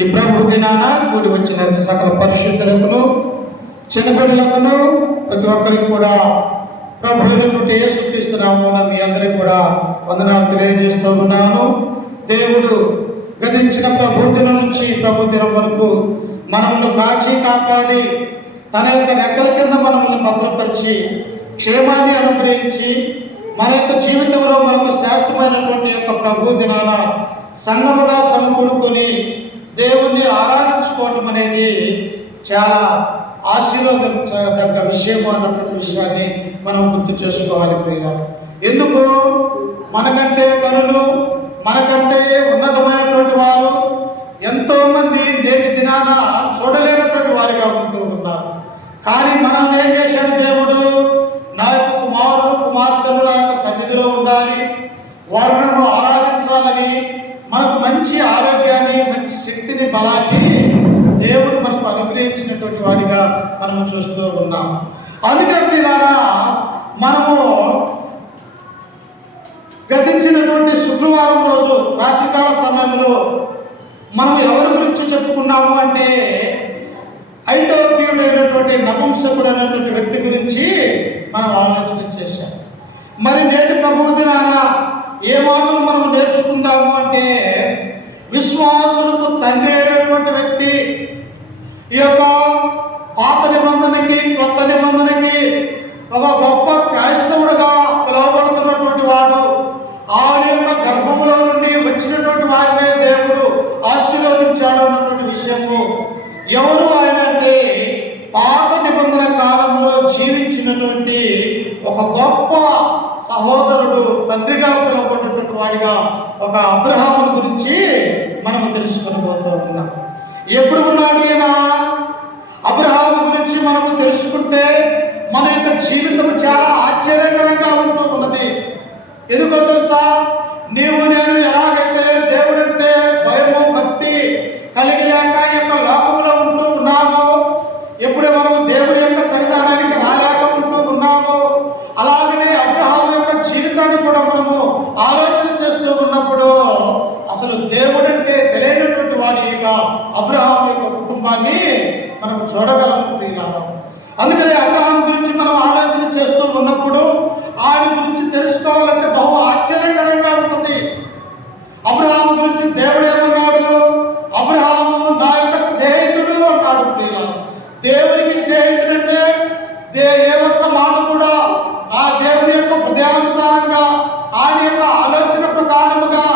ఈ ప్రభు దినాన కూడి వచ్చిన సకల పరిశుద్ధులకు చిన్నపిల్లలను ప్రతి ఒక్కరికి కూడా ప్రభు అయినటువంటి యేసుక్రీస్తు నామమున మీ అందరికీ కూడా వందనాలు తెలియజేస్తూ ఉన్నాను. దేవుడు గతించిన ప్రభుత్వం నుంచి ప్రభుత్వం వరకు మనల్ని కాచి కాపాడి తన యొక్క రెక్కల కింద మనల్ని భద్రపరిచి క్షేమాన్ని అనుగ్రహించి మన యొక్క జీవితంలో మనకు శ్రేష్టమైనటువంటి యొక్క ప్రభు దినాన సంఘముగా సమకూడుకొని దేవుణ్ణి ఆరాధించుకోవడం అనేది చాలా ఆశీర్వాదం విషయం అన్నటువంటి విషయాన్ని మనం గుర్తు చేసుకోవాలి ప్రియులారా. ఎందుకు? మనకంటే గనులు, మనకంటే ఉన్నతమైనటువంటి వారు ఎంతోమంది నేటి దినాన చూడలేనటువంటి వారిగా ఉంటూ ఉన్నారు. కానీ మనల్ని ఏం చేశాడు దేవుడు? నా యొక్క కుమారుడు కుమార్తెలు నా యొక్క సన్నిధిలో ఉండాలి, వారిని ఆరాధించాలని, మనకు మంచి ఆరోగ్యాన్ని, మంచి శక్తిని, బలాన్ని దేవుడు మనకు అనుగ్రహించినటువంటి వాడిగా మనం చూస్తూ ఉన్నాం. అందుకని మనము గతించినటువంటి శుక్రవారం రోజు రాత్రికాల సమయంలో మనం ఎవరి గురించి చెప్పుకున్నాము అంటే ఐటోప్రియుడైనటువంటి నపుంసకుడు అనేటువంటి వ్యక్తి గురించి మనం ఆలోచన చేశాం. మరి నేటి ప్రభు దినాన ఏ మాటలు మనం నేర్చుకుందాము అంటే విశ్వాసులకు తండ్రి అయినటువంటి వ్యక్తి, ఈ యొక్క పాత నిబంధనకి కొత్త నిబంధనకి ఒక గొప్ప క్రైస్తవుడుగా పిలువబడుతున్నటువంటి వాడు, ఆయన యొక్క గర్భంలో నుండి వచ్చినటువంటి వారినే దేవుడు ఆశీర్వదించాడు అన్నటువంటి విషయము ఎవరు ఆయన అంటే పాత నిబంధన కాలంలో జీవించినటువంటి ఒక గొప్ప సహోదరుడు, తండ్రిగా పిలువబడినటువంటి వాడిగా ఒక అబ్రహాము గురించి మనం తెలుసుకొని పోతూ ఉన్నాం. ఎప్పుడు ఉన్నాడు ఈయన? అబ్రహాము గురించి మనము తెలుసుకుంటే మన యొక్క జీవితం చాలా ఆశ్చర్యకరంగా ఉంటూ ఉన్నది. ఎందుకో తెలుసా? నీవు నేను ఎలాగైతే దేవుడంటే భయము భక్తి కలిగి లేక ఈ యొక్క లోకంలో ఉంటూ ఉన్నామో, ఎప్పుడు మనము దేవుడి యొక్క సన్నిధానానికి రాలేక ఉంటూ ఉన్నామో, అలాగనే అబ్రహాము యొక్క జీవితాన్ని కూడా మనము ఆలోచన చేస్తూ ఉన్నప్పుడు అసలు దేవుడంటే తెలియనటువంటి వాడి యొక్క అబ్రహాము యొక్క కుటుంబాన్ని మనం చూడగలుగుతున్నాం. అందుకని అబ్రహాం గురించి మనం ఆలోచన చేస్తూ ఉన్నప్పుడు ఆయన గురించి తెలుసుకోవాలంటే బహు ఆశ్చర్యకరంగా ఉంటుంది. అబ్రహాం గురించి దేవుడు ఏమన్నాడు? అబ్రహాము నా యొక్క స్నేహితుడు అన్నాడు. దేవునికి స్నేహితుడు అంటే ఏ ఒక్క మాట కూడా ఆ దేవుని యొక్క హృదయానుసారంగా ఆయన యొక్క ఆలోచన ప్రకారముగా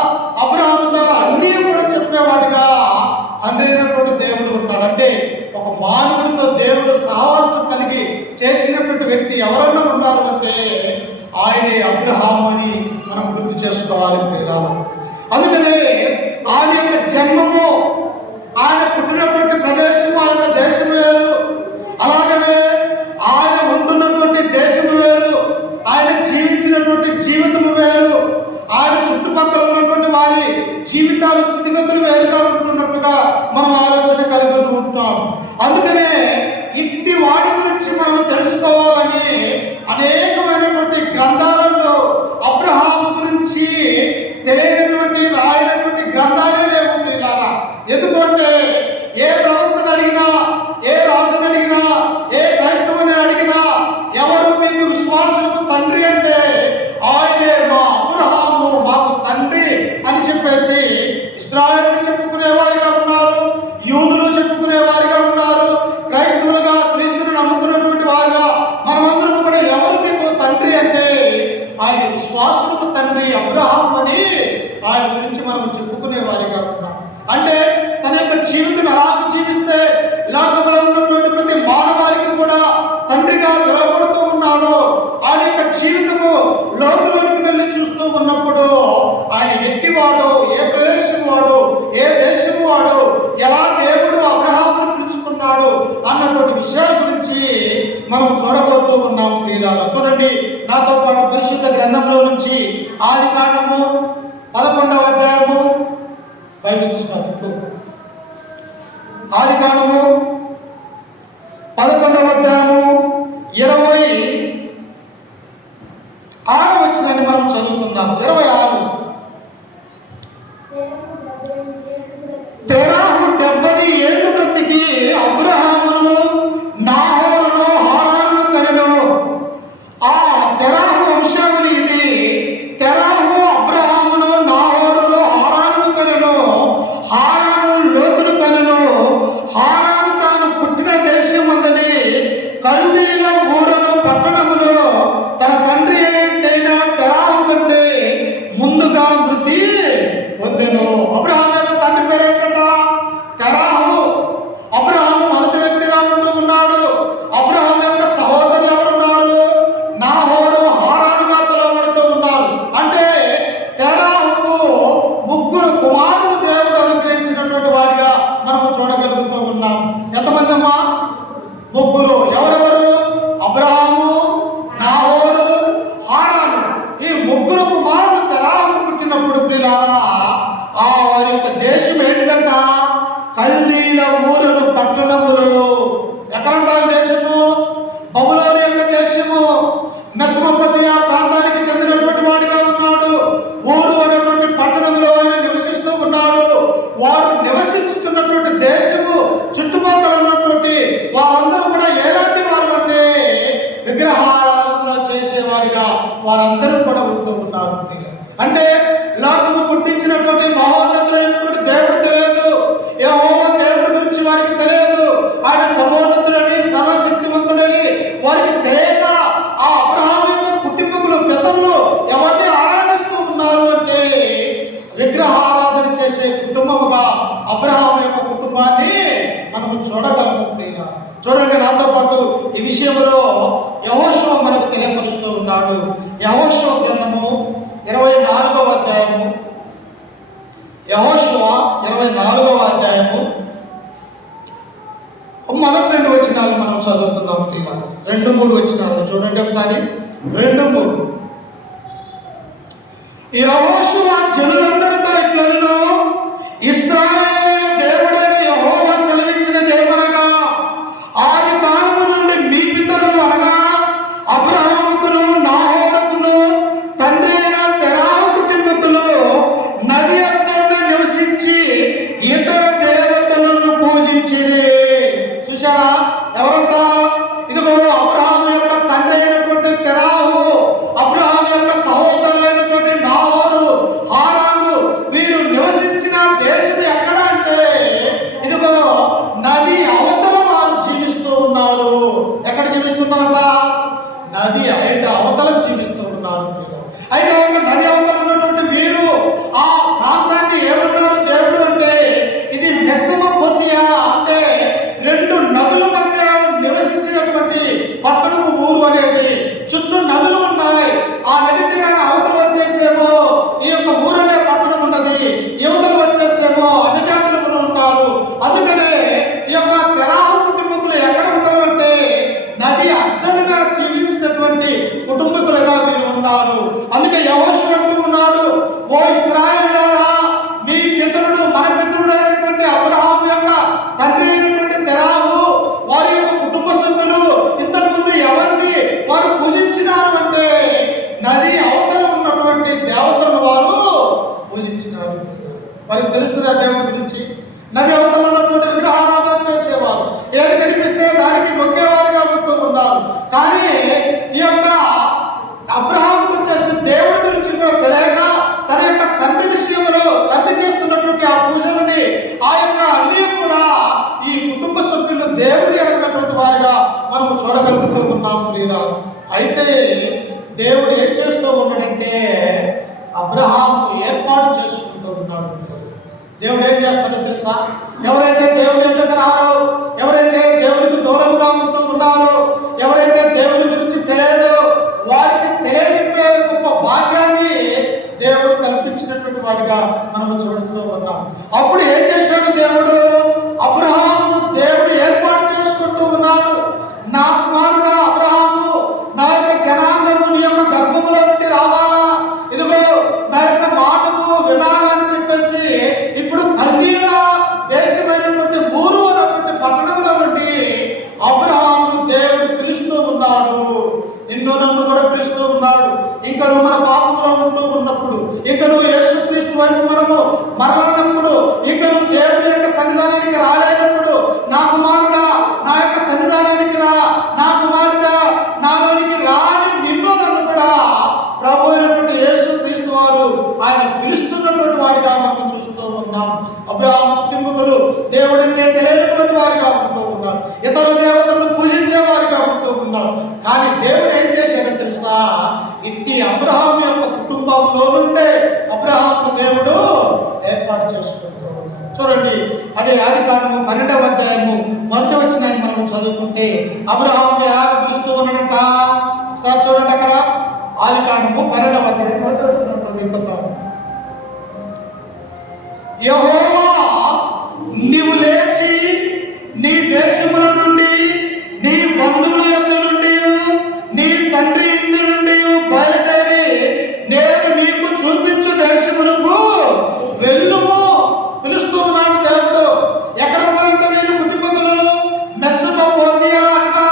అబ్రహాముతో అన్నీ కూడా చెప్పేవాడిగా అనేటువంటి దేవుడు ఉన్నాడు. అంటే ఒక మానవుడితో దేవుడు సహవాసం కలిగి చేసినటువంటి వ్యక్తి ఎవరన్నా ఉన్నారు అంటే ఆయనే అబ్రహాము అని మనం గుర్తు చేసుకోవాలి పిల్లలు. అందుకనే ఆయన యొక్క జన్మము, ఆయన పుట్టినటువంటి ప్రదేశం, ఆయన దేశం వేరు, అలాగనే ఆయన ఉంటున్నటువంటి దేశం వేరు, ఆయన జీవించినటువంటి జీవితము వేరు, ఆయన చుట్టుపక్కల ఉన్నటువంటి వారి జీవితాల స్థితిగతులు వేరుగా ఉంటున్నట్టుగా మనం ఆలోచన కలిగి ఉంటున్నాం. అందుకనే ఇట్టి వాడి గురించి మనం తెలుసుకోవాలని అనేకమైనటువంటి గ్రంథాలలో అబ్రహాము గురించి తెలియనటువంటి రాయనటువంటి గ్రంథాలే లేవు. ఎందుకంటే ఏ ప్రవక్తను అడిగినా, ఏ రాజుని అడిగినా, ఏ క్రైస్తవుని అడిగినా ఎవరు మీకు విశ్వాసము తండ్రి అంటే ఆయనే మా అబ్రహాము మాకు తండ్రి అని చెప్పేసి ఇశ్రాయేలు చెప్పుకునేవారిగా ఉన్నారు, యూదులు చెప్పుకునేవారిగా ఉన్నారు, క్రైస్తవులుగా క్రీస్తుని నమ్ముకున్నటువంటి వారుగా మనమందరం కూడా ఎవరు మీకు తండ్రి అంటే ఆయన విశ్వాసము తండ్రి అబ్రహాము అని ఆయన గురించి మనం చెప్పుకునేవారిగా ఉన్నాం. అంటే తన యొక్క జీవితం ఎలా జీవిస్తే లోకంలో ఉన్నటువంటి ప్రతి మానవాళికి కూడా తండ్రిగా పిలువబడుతూ ఉన్నాడో, ఆయన యొక్క జీవితము లోకంలోకి వెళ్ళి చూస్తూ ఉన్నప్పుడు ఆయన ఎట్టివాడు, ఏ ప్రదేశం వాడు, ఏ దేశం వాడు, ఎలా దేవుడు అబ్రహామును పిలుచుకున్నాడు అన్నటువంటి విషయాల గురించి మనం చూడబోతూ ఉన్నాం. ప్రియులారా, చూడండి నాతో పాటు పరిశుద్ధ గ్రంథంలో నుంచి ఆదికాండము 11వ అధ్యాయము ఆదికాండము 11వ అధ్యాయము 26వ వచనాన్ని మనం చదువుకుందాం. 26. తెరాహు అబ్రహామును నాహోరును హారాను కనెను. ఆ తెరాహు వంశావళి ఇది. తెరాహు అబ్రహామును నాహోరును హారాను కనెను. హారాను లోతును కనెను. హారాను తాను పుట్టిన దేశమందలి కల్దీయుల ఊరను పట్టణములో తన తండ్రి అయిన తెరాహు కంటే ముందుగా మృతి పొందెను. అబ్రహాం యొక్క తండ్రి పేరు ఏంటంట? తెరాహు. అబ్రహాము మొదటి వ్యక్తిగా ఉంటూ ఉన్నాడు. అబ్రహాం యొక్క సహోదరులు ఎవరున్నారు? నాహోరు, హారానుగా పిలువబడుతూ ఉన్నారు. అంటే తెరాహుకు ముగ్గురు కుమారులు దేవుడు అనుగ్రహించినటువంటి వాడిగా మనం చూడగలుగుతూ ఉన్నాం. ఎంతమంది అమ్మా? ముగ్గురు. ఎవరెవరు? అబ్రహాము, నాహోరు, హారాను. ఈ ముగ్గురు కుమారులు తెరాహు పుట్టినప్పుడు పిల్లారా ఆ వారి యొక్క దేశం ఏంటిదంట? కల్దీయుల ఊరులు పట్టణములు. ఎక్కడ ఉంటారు దేశము? బబులోను యొక్క దేశము. మెసొపొతామియా ప్రాంతానికి చెందినటువంటి వాడిగా ఉన్నాడు. ఊరు అనేటువంటి పట్టణంలో ఆయన నివసిస్తూ ఉన్నాడు. వారు నివసిస్తున్నటువంటి దేశము చుట్టుపక్కల ఉన్నటువంటి వారందరూ కూడా ఎలాంటి వారు అంటే విగ్రహారాధన చేసేవారిగా వారందరూ కూడా ఉంటూ ఉన్నారు. అంటే లోకము పుట్టించినటువంటి మహోన్నతుడైనటువంటి దేవుడు తెలియదు. యెహోవా దేవుడి గురించి వారికి తెలియదు. ఆయన సర్వోన్నతుడని సర్వశక్తివంతుడని వారికి తెలియక ఆ అబ్రహాము యొక్క కుటుంబకులు పెద్దలు ఎవరిని ఆరాధిస్తూ ఉన్నారు అంటే విగ్రహారాధన చేసే కుటుంబముగా అబ్రహాము యొక్క కుటుంబాన్ని మనం చూడగలము. చూడండి, నాతో పాటు ఈ విషయంలో యెహోషువ మనకు తెలియపరుస్తూ ఉన్నాడు. యెహోషువ గ్రంథము 24వ అధ్యాయము. యెహోషువ 24వ అధ్యాయము మొదటి 2 వచనాలు మనం చదువుకుందాం. 2-3 వచనాలు చూడండి ఒకసారి. 2-3. యెహోషువ జనులందరితో ఇట్లనెను, ఇశ్రాయేలీయుల దేవుడైన యెహోవా సెలవిచ్చిన దేవనగా ఆది కాలము నుండి మీ పితరులు అనగా అబ్రహాముకును నాహోరుకును తండ్రి అయిన తెరాహు కుటుంబకులు నది అంతటా నివసించి ఇతర దేవతలను పూజించిరి. చూశారా? ఎవరంట? ఇదిగో అబ్రహాము యొక్క తండ్రి అయినటువంటి తెరాహు, అబ్రహాము యొక్క సహోదరులైనటువంటి నాహోరు, హారాను వీరు నివసించిన దేశం ఎక్కడ అంటే ఇదిగో నది అవతల వారు జీవిస్తూ ఉన్నారు. ఎక్కడ జీవిస్తున్నారట? నది అయితే అవతల జీవిస్తూ ఉన్నారు. అయితే నది అవతల ఉన్నటువంటి వీరు ఆ ప్రాంతాన్ని ఏమన్నారు దేవుడు అంటే ఇది మెసొపొతామియా, అంటే 2 నదుల మధ్య నివసించినటువంటి పట్టణము ఊరు అనేది. చుట్టూ నదులు ఉన్నాయి. ఆ నది తీరాన అవతల వచ్చేసేమో ఈ యొక్క ఊరు అనే పట్టణం ఉన్నది, యువతల వచ్చేసేమో అన్ని జాతులు ఉంటారు. అందుకనే ఈ యొక్క తెరాహు కుటుంబకులు ఎక్కడ ఉంటారు అంటే నది అద్దరుగా జీవించినటువంటి కుటుంబకులుగా వీరు ఉన్నారు. అందుకే యెహోషువ అంటూ ఉన్నాడు, ఓ ఇశ్రాయేలీయులారా, మీ పితరుడు మన పితరుడు అయినటువంటి అబ్రహాము యొక్క తండ్రి అయినటువంటి తెరాహు వారి యొక్క కుటుంబ సభ్యులు ఇంతకుముందు ఎవరిని వారు పూజించినారు అంటే నది అవతల ఉన్నటువంటి దేవతలను వారు పూజించినారు. వారికి తెలుస్తుంది ఆ దేవుడి గురించి. నది అవతల ఉన్నటువంటి విగ్రహారాధన చేసేవారు, ఏది కనిపిస్తే దానికి మొక్కేవారుగా ఉంటూ ఉన్నారు. కానీ ఈ యొక్క అబ్రహాము వచ్చేసి దేవుడి గురించి కూడా తెలియక తన యొక్క తండ్రి విషయంలో తండ్రి చేస్తున్నటువంటి ఆ పూజలని ఆ యొక్క అన్ని కూడా ఈ కుటుంబ సభ్యులు దేవుడి అన్నటువంటి వారిగా మనం చూడగలుగుతూ ఉన్నాము లేదా. అయితే దేవుడు ఏం చేస్తూ ఉన్నాడంటే అబ్రహాము ఏర్పాటు చేసుకుంటూ ఉన్నాడు. దేవుడు ఏం చేస్తాడో తెలుసా? ఎవరైతే దేవుడి దగ్గర రారో, ఎవరైతే దేవుడికి దూరంగా ఉంటూ ఉన్నారో, ఎవరైతే దేవుడి గురించి తెలియదో వారికి తెలియజెప్పే గొప్ప భాగ్యాన్ని దేవుడు కల్పించినటువంటి వాడిగా మనం చూడుతూ ఉన్నాం. అప్పుడు ఏం చేశాడు దేవుడు? అబ్రహాము దేవుడు ఏర్పాటు చేసుకుంటూ ఉన్నాడు. నా కుమారుడు అబ్రహాము నా యొక్క జనాంగము నీ యొక్క గర్భంలో నుండి రావాలా, ఇదిగో నా యొక్క మాటకు వినాలని చెప్పేసి ఇప్పుడు కల్దీయుల దేశమైనటువంటి ఊరు అనేటువంటి పట్టణంలో నుండి అబ్రహాము దేవుడు పిలుస్తూ ఉన్నాడు. నిన్ను నన్ను కూడా పిలుస్తూ ఉన్నాడు. ఇంకా నువ్వు మన పాపంలో ఉంటూ ఉన్నప్పుడు, ఇంకా నువ్వు యేసుక్రీస్తు వైపు మనం దేవుడికి తెలియనటువంటి వారిగా ఉంటూ ఉన్నారు, ఇతర దేవతలను పూజించే వారిగా ఉంటూ ఉన్నారు. కానీ దేవుడు ఏం చేశాడో తెలుసా? ఇట్టి అబ్రహాం యొక్క కుటుంబంలో నుండే అబ్రహాము దేవుడు ఏర్పాటు చేసుకుంటూ ఉన్నాడు. చూడండి, అదే ఆదికాండము 12వ అధ్యాయము 1వ వచనాన్ని మనం చదువుకుంటే అబ్రహాము ఎలా పిలుస్తూ ఉన్నాడంట సార్. చూడండి అక్కడ ఆదికాండము 12వ అధ్యాయం 1వ వచనం, యెహోవా నీవు లేచి నీ దేశముల నుండి, నీ బంధువుల యొద్ద నుండి, నీ తండ్రి ఇంటి నుండి బయలుదేరి నేను నీకు చూపించు దేశములకు వెళ్ళుము. పిలుస్తూ ఉన్నాడు దేవుడు. ఎక్కడ ఉన్నారంటే వీళ్ళు కుటుంబీకులు మెసొపొతామియా అనగా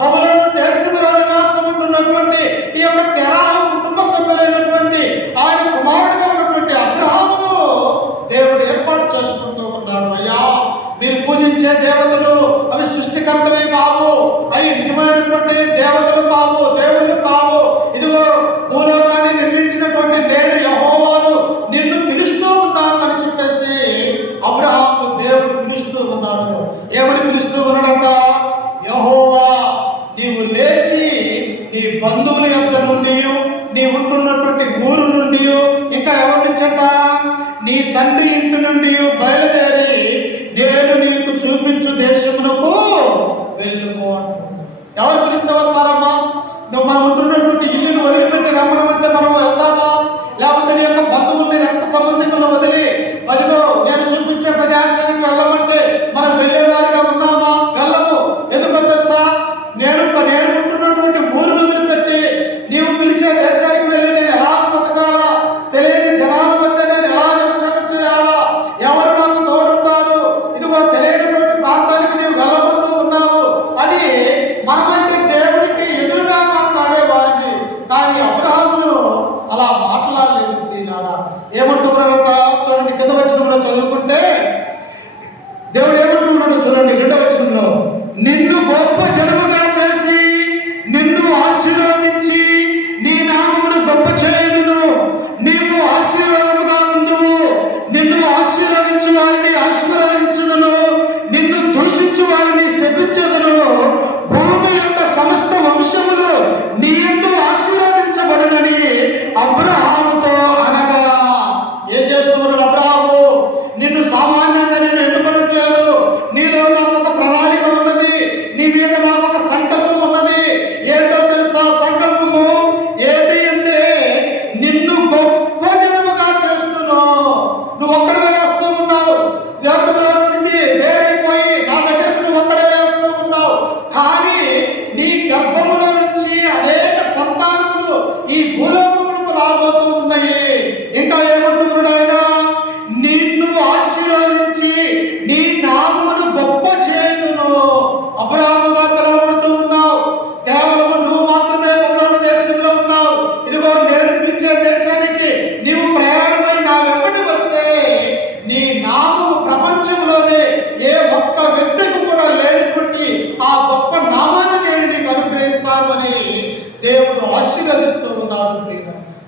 బబులోను దేశంలో నివాసం ఉంటున్నటువంటి ఈ యొక్క తెరాహు కుటుంబ సభ్యులైనటువంటి ఆయన కుమారుడిగా ఉన్నటువంటి అబ్రహామును దేవుడు ఏర్పాటు చేసుకుంటూ ఉన్నాడు. అయ్యా, మీరు పూజించే దేవతలు అవి సృష్టికర్తవి కావు, అవి నిజమైనటువంటి దేవతలు కావు, దేవుళ్ళు కావు. ఇదిగో భూలోకాన్ని నిర్మించినటువంటి నేను యెహోవాను నిన్ను పిలుస్తూ ఉన్నాను అని చెప్పేసి అబ్రహాము దేవుడు పిలుస్తూ ఉన్నాడు. ఏమని పిలుస్తూ ఉన్నాడంట? యెహోవా నీవు లేచి నీ బంధువుల యొద్ద నుండి, నీ ఉంటున్నటువంటి ఊరు నుండి, ఇంకా ఎవరి నుంచట నీ తండ్రి ఇంటి నుండి బయలుదేరి నేను నీకు చూపించు దేశమునకు వెళ్ళుము. ఎవరు పిలిస్తే వస్తారమ్మా? నువ్వు మనం ఉంటున్నటువంటి ఇల్లును వదిలిపెట్టి రమ్మనంటే మనం వెళ్తామా? లేకపోతే నీ యొక్క బంధువుల్ని రక్త సంబంధికులను వదిలి అదిగో నేను చూపించే ప్రదేశానికి వెళ్ళమంటే మనం వెళ్ళేవారిగా ఉన్నామా? వెళ్ళము. ఎందుకో తెలుసా? నేను ఉంటున్నటువంటి ఊరిని వదిలిపెట్టి నీవు పిలిచే దేశానికి వెళ్ళి నేను ఎలా బతకాలా, తెలియని జనాల మధ్య నేను ఎలా నివసన చేయాలా, ఎవరు నాకు తోడుంటారు, ఇదిగో తెలియనటువంటి ప్రాంతానికి నీవు వెళ్ళబోతూ ఉన్నావు అని మనమైతే దేవుడికి ఎదురుగా మాట్లాడే వారిని. కానీ అబ్రహామును అలా మాట్లాడలేదు. ఏమంటున్నాడంట? చూడండి, కింద వచనంలో చదువుకుంటే దేవుడు ఏమంటున్నాడో చూడండి. 2వ వచనంలో, నిన్ను గొప్ప జనముగా చేసి నిన్ను ఆశీర్వదించి నీ నామమును గొప్ప చేయుదును. నీవు ఆశీర్వాదముగా ఉండువు. నిన్ను ఆశీర్వదించు వారిని ఆశీర్వదించుదును, నిన్ను దూషించు వారిని శపించుదును. భూమి యొక్క సమస్త వంశములు నీ యందు ఆశీర్వదించబడునని అబ్రహాముతో అనగా. ఏం చేస్తున్నాడు అబ్రహాము? నిన్ను సామాన్యంగా నేను ఎన్నుకోవట్లేదు. నీలో నాకు ఒక ప్రణాళిక ఉన్నది, నీ మీద నాకు ఒక సంకల్పం ఉన్నది. ఏంటో తెలుసా సంకల్పము? ఏంటి అంటే నిన్ను గొప్ప జనముగా చేస్తున్నావు. నువ్వు ఒక్కడే వస్తూ ఉన్నావు, లోకంలో నుంచి వేరైపోయి నా దగ్గరకు నువ్వు ఒక్కడే వస్తూ ఉన్నావు. కానీ నీ గర్భములో నుంచి అనేక సంతానములు ఈ భూలోకములకు రాబోతూ ఉన్నాయి. ఇంకా ఏమంటున్నాడు ఆయన? నిన్ను ఆశీర్వదించి నీ నామమును గొప్ప చేయుదును. అబ్రహాముగా పిలువబడుతూ ఉన్నావు. కేవలం నువ్వు మాత్రమే బబులోను దేశంలో ఉన్నావు. ఇదిగో నేను పిలిచే దేశానికి నీవు ప్రయాణమై నా వెంబడి వస్తే నీ నామము ప్రపంచంలోనే ఏ ఒక్క వ్యక్తికి కూడా లేనటువంటి ఆ గొప్ప నామాన్ని నేను నీకు అనుగ్రహిస్తాను అని దేవుడు ఆశీర్వదిస్తూ ఉన్నాడు.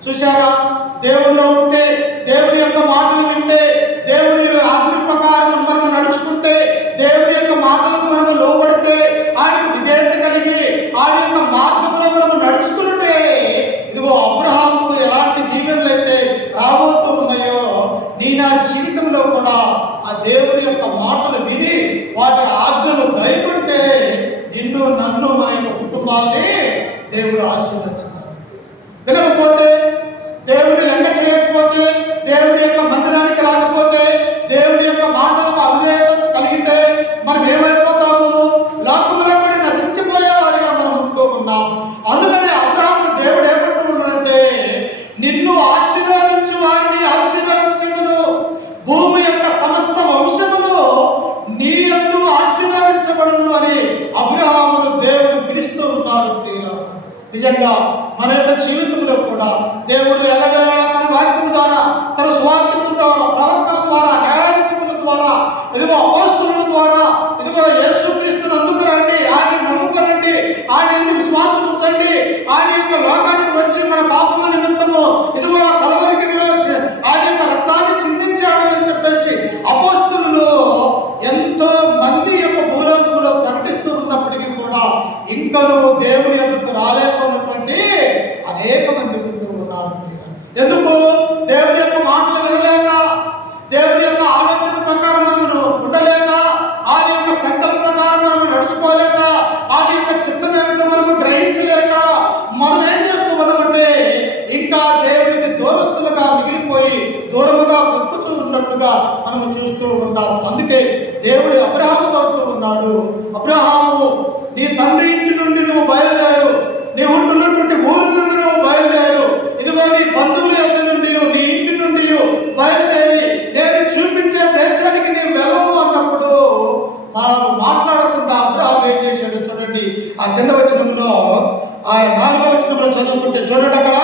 చూశారా? దేవుడిలో ఉంటే, దేవుడి యొక్క మాటలు వింటే, దేవుడి ఆజ్ఞ ప్రకారం మనం నడుచుకుంటే, దేవుడి యొక్క మాటలకు మనం లోబడితే, ఆయన విధేయత కలిగి ఆయన యొక్క మార్గంలో మనం నడుచుకుంటే, ఇదిగో అబ్రహాముకు ఎలాంటి దీవెనలు అయితే రాబోతూ ఉన్నాయో నీ నా జీవితంలో కూడా ఆ దేవుడి యొక్క మాటలు విని వాటి ఆజ్ఞలు గైకొంటే నిన్ను నన్ను మన యొక్క కుటుంబాన్ని దేవుడు ఆశీర్వదిస్తాడు. వినకపోతే, దేవుడి లెక్క చేయకపోతే, దేవుడి యొక్క మందిరానికి రాకపోతే, దేవుడి యొక్క మాటలకు అవిధేయత కలిగితే మనం ఏమైపోతాము? లోకములో పడి నశించిపోయే వారిగా మనం ఉంటూ ఉన్నాం. అందుకని అబ్రహాము దేవుడు ఏమంటున్నాడంటే నిన్ను ఆశీర్వదించు వారిని ఆశీర్వదించుదును. భూమి యొక్క సమస్త వంశములు నీ యందు ఆశీర్వదించబడును అని అబ్రహామును దేవుడు పిలుస్తూ ఉన్నాడు. నిజంగా మన యొక్క జీవితంలో కూడా దేవుడు ఎల్లవేళ తన వాక్యం ద్వారా, తన స్వార్థం ద్వారా, ప్రవర్తన ద్వారా, న్యాయాధిపతుల ద్వారా, ఇదిగో అపోస్తలుల ద్వారా, ఇదిగో యేసుక్రీస్తును అందుకురండి, ఆయన నమ్ముకోరండి, ఆయన విశ్వాసం ఉంచండి, ఆయన యొక్క లోకానికి వచ్చి మన పాపముల నిమిత్తము ఇదిగో కలవరికి ఆయన యొక్క రక్తాన్ని చిందించాడు అని చెప్పేసి అపోస్తలులు ఇంకా నువ్వు దేవుని ఎదుకు రాలేకున్నటువంటి అనేక మంది ఉంటూ ఉన్నారు. ఎందుకు? దేవుని యొక్క మాటలు వినలేక, దేవుని యొక్క ఆలోచన ప్రకారం మనం ఉండలేక, ఆయన యొక్క సంకల్ప ప్రకారం మనం నడుచుకోలేక, ఆయన యొక్క చిత్తం ఏమిటో మనము గ్రహించలేక మనం ఏం చేస్తున్నామంటే ఇంకా దేవుడికి దూరస్తులుగా మిగిలిపోయి దూరముగా బ్రతుకుతూ ఉన్నట్టుగా మనం చూస్తూ ఉంటాము. అందుకే దేవుడు అబ్రహాముతో ఉన్నాడు, అబ్రహాము నీ తండ్రి ఇంటి నుండి నువ్వు బయలుదేరు, నీ ఉంటున్నటువంటి ఊరి నుండి నువ్వు బయలుదేరు, ఇదిగో నీ బంధువుల యొక్క నుండి నీ ఇంటి నుండి బయలుదేరి నేను చూపించే దేశానికి నీవు వెళ్ళవు అన్నప్పుడు మనం మాట్లాడకుండా అబ్రహాము ఏం చేశాడు చూడండి. ఆ కింద వచనంలో, ఆ 4వ వచనంలో చదువుకుంటే చూడండి, అక్కడ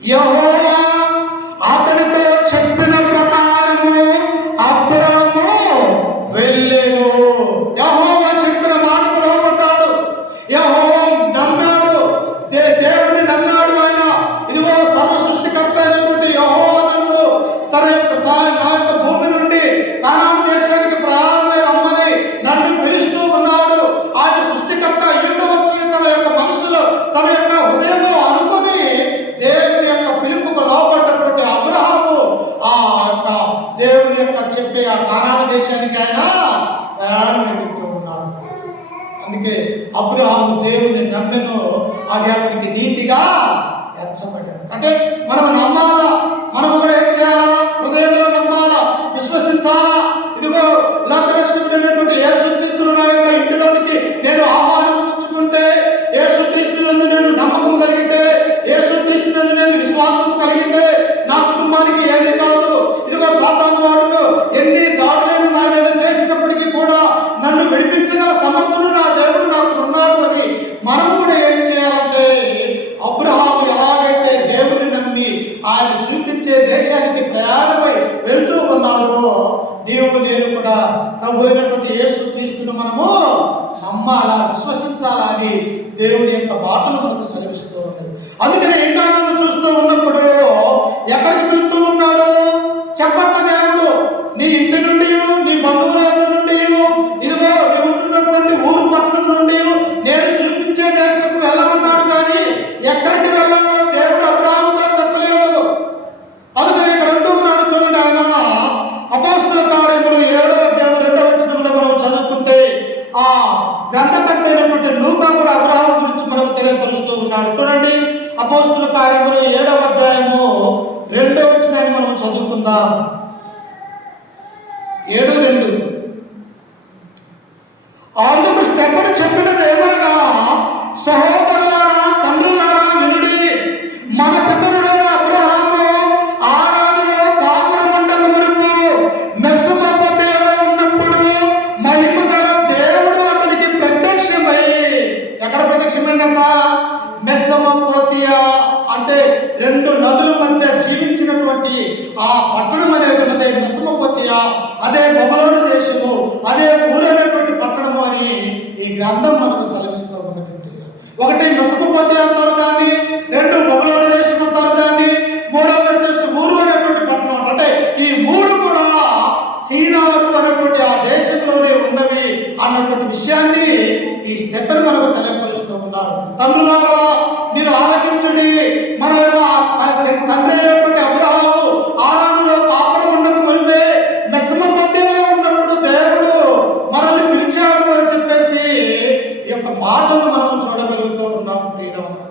యెహోవా అతనితో చెప్పిన ప్రకారము అబ్రాము వెళ్ళెను. యెహోవా చెప్పిన మాటకు లోబడ్డాడు, యెహోవా నమ్మాడు, దేవుడిని నమ్మాడు. ఆయన ఇదిగో సర్వ సృష్టికర్త అయినటువంటి యెహోవా నన్ను తన యొక్క భూమి నుండి కానాను దేశానికి ప్రయాణమై రమ్మని నన్ను పిలుస్తూ ఉన్నాడు. ఆయన సృష్టికర్త ఇంటి వచ్చి తన యొక్క మనసులో తన యొక్క హృదయంలో అనుకుని దేవుని యొక్క పిలుపుకు లోపడ్డటువంటి అబ్రహాము ఆ యొక్క దేవుని యొక్క చెప్పే ఆ కానాను దేశానికి ఆయన ప్రయాణం వెళ్తూ ఉన్నాడు. అందుకే అబ్రహాము దేవుని నమ్మెను, అది అతనికి నీతిగా ఎంచబడ్డాడు. అంటే మనం నమ్మాలా, మనం కూడా ఏం చేయాలా? హృదయంలో నమ్మాలా, విశ్వసించాలా. ఇదిగో లోకరక్షకుడైనటువంటి యేసుక్రీస్తును నా యొక్క ఇంటిలోనికి నేను ఆహ్వానించుకుంటే, యేసుక్రీస్తునందు నేను నమ్మకం కలిగితే, యేసుక్రీస్తునందు నేను విశ్వాసం కలిగితే నా కుటుంబానికి ఏది కాదు. ఇదిగో సాతాను వాడు ఎన్ని దాడులను నా మీద చేసినప్పటికీ కూడా నన్ను విడిపించగల సమర్థుడు నా దేవుడు నాకు ఉన్నాడు అని మనం కూడా ఏం చేయాలంటే, అబ్రహాము ఎలాగైతే దేవుడిని నమ్మి ఆయన చూపించే దేశానికి ప్రయాణమై వెళ్తూ ఉన్నాడో, నీవు నేను కూడా ప్రభు అయినటువంటి యేసుక్రీస్తును మనము నమ్మాలా, విశ్వసించాలా అని దేవుడి యొక్క మాటలు మనకు సెలవిస్తూ ఉన్నాయి. అందుకని ఇంటాను చూస్తూ ఉన్నప్పుడు ఎక్కడికి వెళ్తూ ఉన్నాడు? చెప్పట్ల దేవుడు నీ ఇంటి నుండి, నీ బంధువుల నుండి, ఇదిగో నీ ఉంటున్నటువంటి ఊరు పట్టణం నుండి నేను చూపించే దేశకు వెళ్ళమన్నాడు. కానీ ఎక్కడికి వెళ్ళాలో దేవుడు అబ్రహాముతో చెప్పలేదు. అందుకని ఇక్కడ అంటూ ఉన్నాడు చూడండి. ఆయన అపోస్తల కార్యములు 7వ అధ్యాయం 2వ వచనంలో మనం చదువుకుంటే ఆ గ్రంథకర్త అయినటువంటి లూకా కూడా అబ్రహాము గురించి మనకు తెలియపరుస్తూ ఉన్నాడు. చూడండి, అపోస్తల కార్యములు 7వ అధ్యాయము 2వ వచనాన్ని మనం చదువుకుందాం. 7:2 అందుకు స్తెఫను చెప్పినది ఏమనగా, సహోదరులారా, తండ్రులారా వినుడి. మన పితరుడైన అబ్రహాము ఆరాధనలో కాపురం ఉండక మునుపు మెసొపొతామియాలో ఉన్నప్పుడు మహిమ గల దేవుడు అతనికి ప్రత్యక్షమై, ఎక్కడ ప్రత్యక్షమైందంట? మెసొపొతామియా అంటే 2 నదుల మధ్య జీవించినటువంటి ఆ పట్టణం అనేది ఉన్నదే మెసొపొతామియా. అదే బబులోను దేశము, అదే ఊరైనటువంటి పట్టణము అని ఈ గ్రంథం మనకు సెలవిస్తూ ఉన్నటువంటి. ఒకటి మెసొపొతామియా అంటారు దాన్ని, 2 బబులోను దేశం అంటారు దాన్ని, 3వది వచ్చేసి ఊరు అనేటువంటి పట్టణం. అంటే ఈ 3 కూడా సీనారు అనేటువంటి ఆ దేశంలోనే ఉన్నవి అన్నటువంటి విషయాన్ని ఈ స్టెఫెను మనకు తెలియపరుస్తూ ఉన్నారు. తండ్రులారా మీరు ఆలకించుడి. మన తండ్రి అయినటువంటి అబ్రహాము ఆరాధనలో కాపురం ఉండక మునిపే మెసొపొతామియాలో ఉన్నప్పుడు దేవుడు మనల్ని పిలిచాడు అని చెప్పేసి ఈ యొక్క మాటలు మనం చూడగలుగుతూ ఉన్నాం. ప్రియులారా,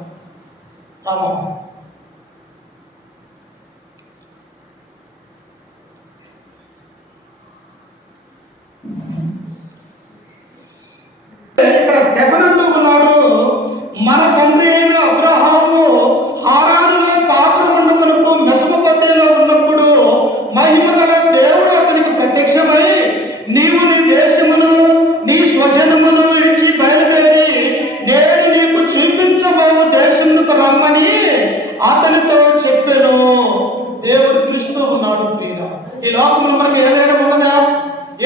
ఇక్కడ స్టెఫెను అంటూ ఉన్నాడు, మన తండ్రి అయిన అబ్రహాము హారానులో కాపురం ఉండమునకు మెసొపొతామియాలో ఉన్నప్పుడు మహిమ గల దేవుడు అతనికి ప్రత్యక్షమై, నీవు నీ దేశమును నీ స్వజనమును విడిచి బయలుదేరి నేను నీకు చూపించబోవు దేశమునకు రమ్మని అతనితో చెప్పెను. దేవుడు పిలుస్తూ ఉన్నాడు. ప్రియులారా, ఈ లోకంలో మనకి ఏదైనా ఉన్నదా?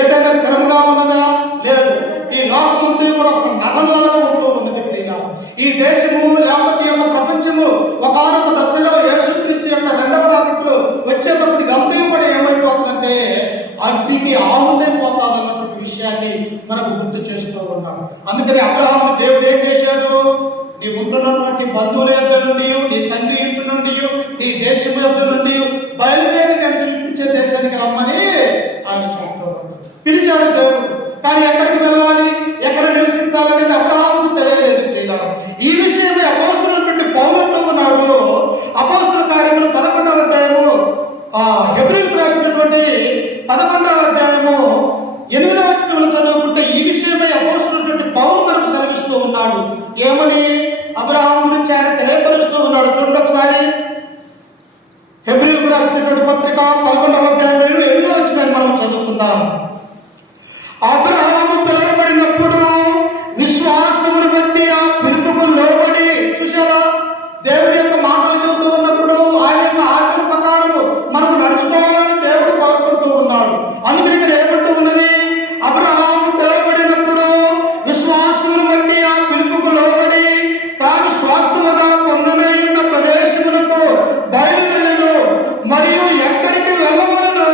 ఏదైనా స్థిరంగా ఉన్నదా? లేదు. ఈ లోకమంతా కూడా ఒక నటనలాగా ఉంటూ ఉన్నది. ప్రియులారా, ఈ దేశము లేకపోతే యొక్క ప్రపంచము ఒకనొక దశలో యేసుక్రీస్తు యొక్క 2వ రాకడలో వచ్చేటప్పటికి అంతా కూడా ఏమైపోతుందంటే అగ్నికి ఆహుతైపోతుంది అన్నటువంటి విషయాన్ని విషయాన్ని మనకు గుర్తు చేస్తూ ఉన్నాం. అందుకని అబ్రహాము దేవుడు ఏం చేశాడు? నీ ఉంటున్నటువంటి బంధువుల యొద్ద నుండి, నీ తండ్రి ఇంటి నుండి, నీ దేశం యొద్ద నుండి బయలుదేరి నేను చూపించే దేశానికి రమ్మని ఆయన చెప్తూ పిలిచాడు దేవుడు. కానీ ఎక్కడికి వెళ్ళాలి, ఎక్కడ నివసించాలనేది అబ్రహాముకు తెలియలేదు. ఈ విషయమే అపోస్తలుడైనటువంటి పౌలు ఉన్నాడు. అపోస్తల కార్యములు 11వ అధ్యాయము, హెబ్రీయులకు రాసినటువంటి 11వ అధ్యాయము 8వ వచనంలో చదువుకుంటే ఈ విషయమై అపోస్తలుడైనటువంటి పౌలు మనకు సెలవిస్తూ ఉన్నాడు. ఏమని అబ్రహాము గురించి ఆయన తెలియపరుస్తూ ఉన్నాడు. చూడండి ఒకసారి, హెబ్రీయులకు రాసినటువంటి పత్రిక 11వ అధ్యాయం 8వ వచనాన్ని మనం చదువుకుందాం. అబ్రహాము పిలువబడినప్పుడు విశ్వాసమును బట్టి ఆ పిలుపుకు లోబడి, చూసారా, దేవుడి యొక్క మాటలు చెబుతూ ఉన్నప్పుడు ఆయన యొక్క ఆజ్ఞల ప్రకారము మనం నడుచుకోవాలని దేవుడు కోరుకుంటూ ఉన్నాడు. అందుకే ఇక్కడ ఏమంటూ ఉన్నది? అబ్రహాము పిలువబడినప్పుడు విశ్వాసమును బట్టి ఆ పిలుపుకు లోబడి తాను స్వాస్థ్యముగా పొందనైన ప్రదేశములకు బయలువెళ్ళెను, మరియు ఎక్కడికి వెళ్ళవలెనో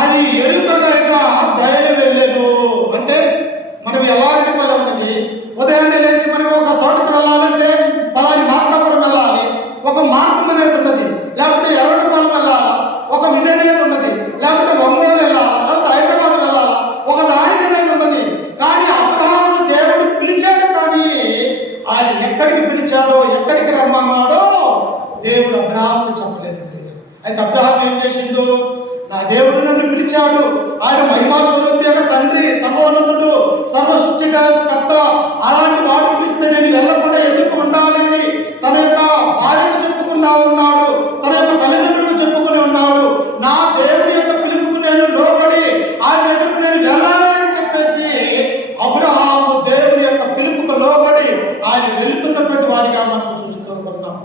అది ఎరుకలేక బయలువెళ్ళెను. అంటే మనం ఎలాంటి పని ఉన్నది? ఉదయాన్నే లేచి మనం ఒక చోటకి వెళ్ళాలంటే పలాని మార్గపురం వెళ్ళాలి, ఒక మార్గం అనేది ఉన్నది. లేకపోతే ఎర్రగొండపాలెం వెళ్ళాలా, ఒక విధి అనేది ఉన్నది. లేకపోతే ఒంగోలు వెళ్ళాలా, లేకపోతే హైదరాబాద్ వెళ్ళాలా, ఒక దారి అనేది ఉన్నది. కానీ అబ్రహామును దేవుడు పిలిచాడు. కానీ ఆయన ఎక్కడికి పిలిచాడో, ఎక్కడికి రమ్మన్నాడో దేవుడు అబ్రహాముకు చెప్పలేదు. అయితే అబ్రహాము ఏం చేసిండు? నా దేవుడు నన్ను పిలిచాడు, ఆయన మహిమాస్వరూపిగా తండ్రి, సర్వోన్నతుడు, సర్వసృష్టికర్త, అలాంటి వాడు పిలిస్తే నేను వెళ్ళకుండా ఎదుర్కొ ఉండాలని తన యొక్క భార్యకు చెప్పుకున్నా ఉన్నాడు, తన యొక్క తల్లిదండ్రులకు చెప్పుకుని ఉన్నాడు. నా దేవుడి యొక్క పిలుపుకు నేను లోబడి ఆయన ఎదురుకు నేను వెళ్ళాలని చెప్పేసి అబ్రహాము దేవుడి యొక్క పిలుపుకు లోబడి ఆయన వెళుతున్నటువంటి వాడిగా మనం చూస్తూ ఉన్నాం.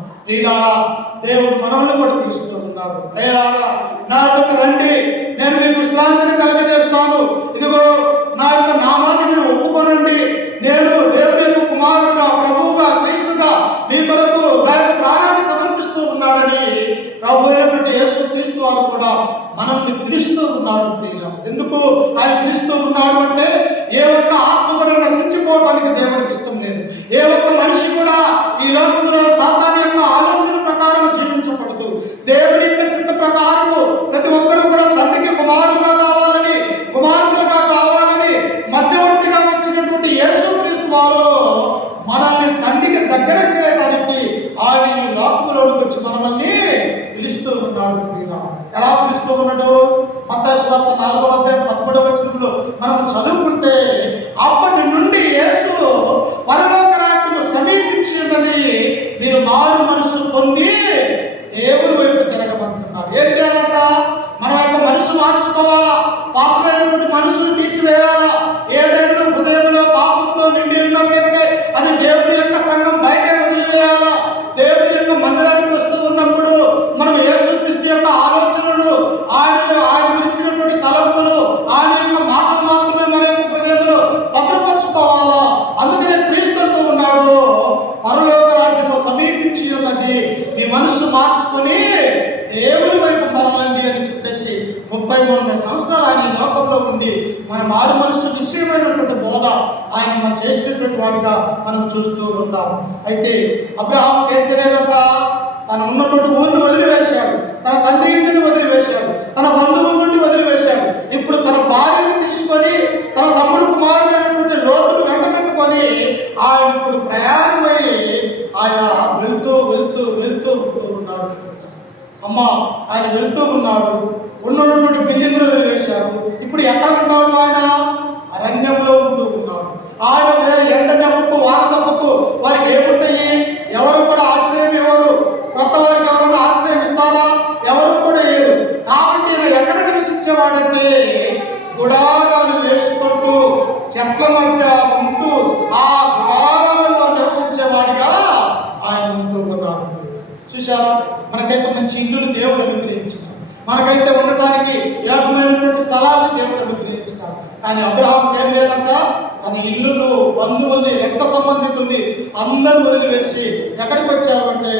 దేవుడు మనల్ని కూడా పిలుస్తూ ఉన్నాడు. నా యొక్క రండి, నేను మీకు విశ్రాంతిని కలుగజేస్తాను. ఇదిగో నా యొక్క నామాన్ని మీరు ఒప్పుకోనండి, నేను దేవుడి యొక్క కుమారుడుగా, ప్రభువుగా, క్రీస్తుగా మీ కొరకు నా యొక్క ప్రాణాన్ని సమర్పిస్తూ ఉన్నాడని ప్రభు అయినటువంటి యేసు క్రీస్తు వారు కూడా మనల్ని పిలుస్తూ ఉన్నాడు. ఎందుకు ఆయన పిలుస్తూ ఉన్నాడు అంటే, ఏ ఒక్క ఆత్మ కూడా నశించిపోవడానికి దేవుడికి ఇష్టం లేదు. ఏ ఒక్క మనిషి కూడా ఈ లోకంలో సాతాను యొక్క ఆలోచన ప్రకారం జీవించకూడదు. దేవుడి యొక్క చిత్త ప్రకారము ప్రతి ఒక్కరూ కూడా తండ్రికి కుమారుడుగా కావాలని, కుమార్తెగా కావాలని మధ్యవర్తిగా వచ్చినటువంటి యేసు క్రీస్తు వారు మనల్ని తండ్రికి దగ్గర చేయడానికి ఆయన ఈ లోకంలోకి వచ్చి మనల్ని పిలుస్తూ ఉన్నాడు. ఎలా పిలుస్తూ ఉన్నాడు? మత్తయి సువార్త 4వ అధ్యాయం 13వ వచనంలో మనం చదువుకుంటే, అప్పటి నుండి యేసు పరలోక రాజ్యము సమీపించిందని మీరు మారు మనసు పొంది దేవుడి వైపు తిరగమంటున్నారు. ఏం చేయాలంట? మన యొక్క మనసు మార్చుకోవాలా, పాపమైనటువంటి మనసును తీసివేయాలా. ఏదైనా హృదయంలో పాపంతో నిండి ఉన్నట్లయితే అది దేవుడి యొక్క సంఘం బయట వదిలివేయాలా. దేవుడి యొక్క మందిరానికి వస్తూ ఉన్నప్పుడు మనం యేసుక్రీస్తు యొక్క ఆలోచనలు, ఆయన ఇచ్చినటువంటి తలంపులు, ఆయన యొక్క మాటలు మాత్రమే మన యొక్క హృదయంలో భద్రపరచుకోవాలా. అందుకనే క్రీస్తు అంటూ ఉన్నాడు, పరలోక రాజ్యము సమీపించి ఉన్నది, మీ మనసు మార్చుకొని దేవుడి వైపు మరలండి అని చెప్పేసి 33 సంవత్సరాలు ఆయన లోకంలో ఉండి మన మారు మనసు విషయమైనటువంటి బోధ ఆయన మనం చేసినటువంటి వాడిగా మనం చూస్తూ ఉంటాం. అయితే అబ్రహాముకి ఏం తెలియదంట? తను ఉన్నటువంటి ఊరిని వదిలివేశాడు, తన తండ్రి ఇంటిని వదిలివేశాడు, తన బంధువుల నుండి వదిలివేశాడు. ఇప్పుడు తన భార్యను తీసుకొని తన తమ్ముడు కుమారుడైనటువంటి లోతును వెంటబెట్టుకొని ఆయన ఇప్పుడు ప్రయాణమై ఆయన వెళ్తూ వెళ్తూ వెళ్తూ ఉన్నాడు. అమ్మ ఆయన వెళ్తూ ఉన్నాడు. ఉన్నటువంటి బిల్డింగ్లు వేశారు. ఇప్పుడు ఎక్కడ ఉన్నాడు? ఆయన అరణ్యంలో ఉంటూ ఉన్నాడు. ఆయన ఎండ దెబ్బకు, వాన దెబ్బకు వారికి ఏముంటాయి? ఎవరు కూడా ఆశ్రయం ఇవ్వరు. కొత్త వారికి ఎవరు ఆశ్రయం ఇస్తారా? ఎవరు కూడా లేరు. కాబట్టి ఈయన ఎక్కడ నివసించేవాడంటే గుడారాలు వేసుకుంటూ చెట్ల మధ్య ఉంటూ ఆ గుడారాలలో నివసించేవాడిగా ఆయన ఉంటూ ఉన్నాడు. చూసారా, మనకైతే మంచి ఇల్లులు దేవుడు అనుగ్రహించాడు, మనకైతే ఉండటానికి యోగ్యమైనటువంటి స్థలాలు దేవుడు అనుగ్రహించాడు. కానీ అబ్రహాము ఏం లేదంట? తన ఇల్లును, బంధువుల్ని, రక్త సంబంధికుల్ని అందరూ వదిలివేసి ఎక్కడికి వచ్చారు అంటే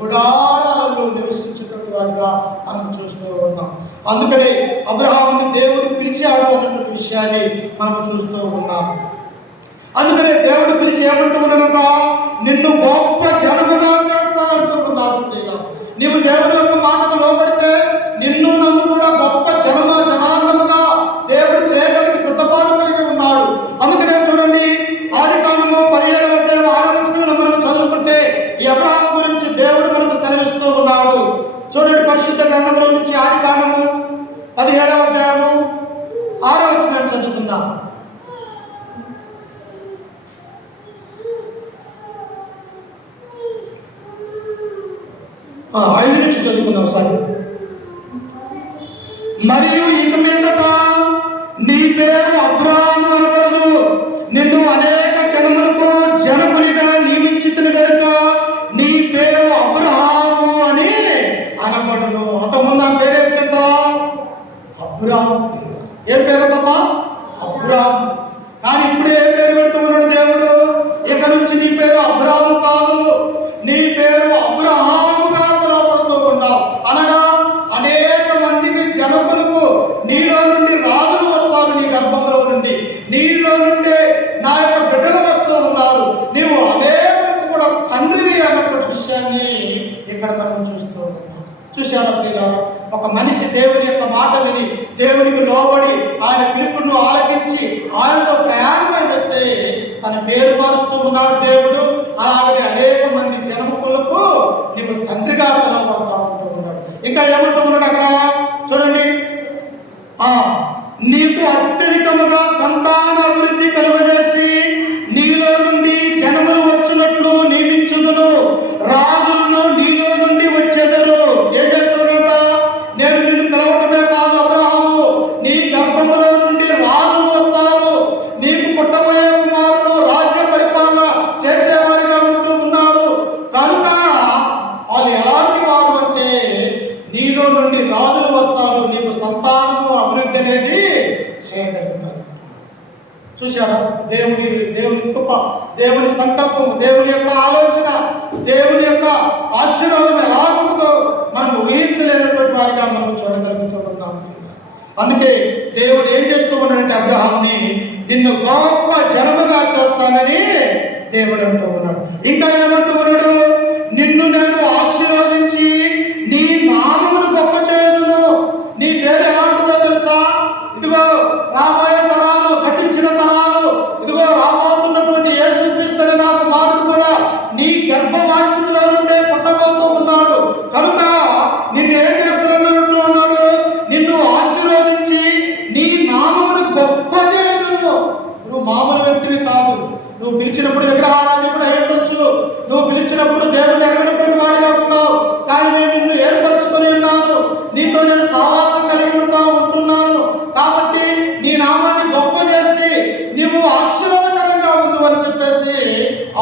గుడారాలలో నివసించేటటువంటి వాడుగా మనం చూస్తూ ఉన్నాం. అందుకనే అబ్రహాముని దేవుడు పిలిచాడు అన్నటువంటి విషయాన్ని మనం చూస్తూ ఉన్నాం. అందుకనే దేవుడు పిలిచి ఏమంటూ ఉన్నాక నిన్ను గొప్ప జనముగా చేస్తానంటూ ఉన్నాడు. నీవు దేవుడి యొక్క మాటకు లోబడితే నిన్ను నన్ను కూడా గొప్ప జనాంగముగా దేవుడు చేయడానికి సిద్ధపాటు కలిగి ఉన్నాడు. అందుకనే చూడండి, ఆదికాండము 17వ అధ్యాయం 6వ వచనంలో మనం చదువుకుంటే ఈ అబ్రహాము గురించి దేవుడు మనకు సెలవిస్తూ ఉన్నాడు. చూడండి, పరిశుద్ధ గ్రంథంలో నుంచి ఆదికాండము 17వ అధ్యాయము 6వ వచనాన్ని చదువుకుందాం. 5 నుంచి చదువుకుందాం సార్. మరియు ఇక మీదట నీ పేరు అబ్రాహాము అనబడదు, నిన్ను అనేక జనములుగా నియమించితిని గనుక నీ పేరు అబ్రాహాము అని అనబడును. అంతకుముందు ఆ పేరు ఏంటంట? అబ్రాహాము. ఏం పేరుందమ్మా? అబ్రాహాము. కానీ ఇప్పుడు ఏ పేరు పెడుతూ ఉన్నాడు దేవుడు? ఇక నుంచి నీ పేరు అబ్రాహాము కాదు, నీ పేరు అబ్రాహాముగా పిలువబడుతూ ఉన్నావు. అనగా అనేక మందికి జనములకు నీలో నుండి రాజులు వస్తారు, నీ గర్భంలో నుండి నీలో నుండి నా యొక్క బిడ్డలు వస్తూ ఉన్నారు, నీవు అనేకలకు కూడా తండ్రివి అన్నటువంటి విషయాన్ని ఇక్కడ మనం చూస్తూ ఉన్నాం. చూశాను పిల్లలు, ఒక మనిషి దేవుని యొక్క మాట విని దేవునికి లోబడి ఆయన పిలుపును ఆలకించి ఆయనతో ప్రయాణమై వస్తే తన పేరు మారుస్తూ ఉన్నాడు దేవుడు. అలాగే అనేక మంది జనములకు నీవు తండ్రిగా కనబడతా ఉంటూ ఉన్నాడు. ఇంకా ఏమంటూ ఉన్నాడు అక్కడ చూడండి, నీకు అత్యధికముగా సంతాన అభివృద్ధి కలుగజేసి నీలో నుండి జనములు వచ్చినట్లు నియమించుదును, రాజులను నీలో నుండి వచ్చేదరు. ఏం చేస్తున్నట? నేను నిన్ను పిలవటమే కాదు అబ్రహాము, నీ గర్భములో నుండి రాజులు వస్తారు, నీకు పుట్టబోయే కుమారులు రాజ్య పరిపాలన చేసేవారిగా ఉంటూ ఉన్నారు. కనుక వాళ్ళు ఎలాంటి వారు అంటే నీలో నుండి రాజులు వస్తారు, నీకు సంతానము అభివృద్ధి అనేది చేయగలుగుతారు. చూశారా? దేవుని కృప, దేవుని సంకల్పం, దేవుని యొక్క ఆలోచన, దేవుని యొక్క ఆశీర్వాదం ఎలా ఉంటుందో మనం ఊహించలేనటువంటి వారిగా మనం చూడగలుగుతూ ఉన్నాం. అందుకే దేవుడు ఏం చేస్తూ ఉన్నాడంటే అబ్రహాముని నిన్ను గొప్ప జనముగా చేస్తానని దేవుడు అంటూ ఉన్నాడు. ఇంకా ఏమంటూ ఉన్నాడు? నిన్ను నేను ఆశీర్వదించి నీ నామమును గొప్ప చేయుదును. నీ పేరు ఎలా ఉంటుందో తెలుసా? ఇదిగో రాబోయే తరాలు, గతించిన తరాలు, ఇదిగో రాబోతున్నటువంటి యేసుక్రీస్తు అనే నా కుమారుడు కూడా నీ గర్భవాసంలో నుండే పుట్టబోతూ ఉన్నాడు. కనుక నిన్ను ఏం చేస్తానన్నట్టు అన్నాడు? నిన్ను ఆశీర్వదించి నీ నామమును గొప్ప చేయుదును. నువ్వు మామూలు వ్యక్తివి కాదు. నువ్వు పిలిచినప్పుడు విగ్రహారాధకుడు అయి ఉండొచ్చు, నువ్వు పిలిచినప్పుడు దేవుడు ఎరగనటువంటి వాడిగా ఉన్నావు, కానీ నేను నిన్ను ఏర్పరచుకొని ఉన్నాను, నీతో నేను సహవాసం కలిగి ఉంటున్నాను. కాబట్టి నీ నామాన్ని గొప్ప చేసి నీవు ఆశీర్వాదకరంగా ఉండు అని చెప్పేసి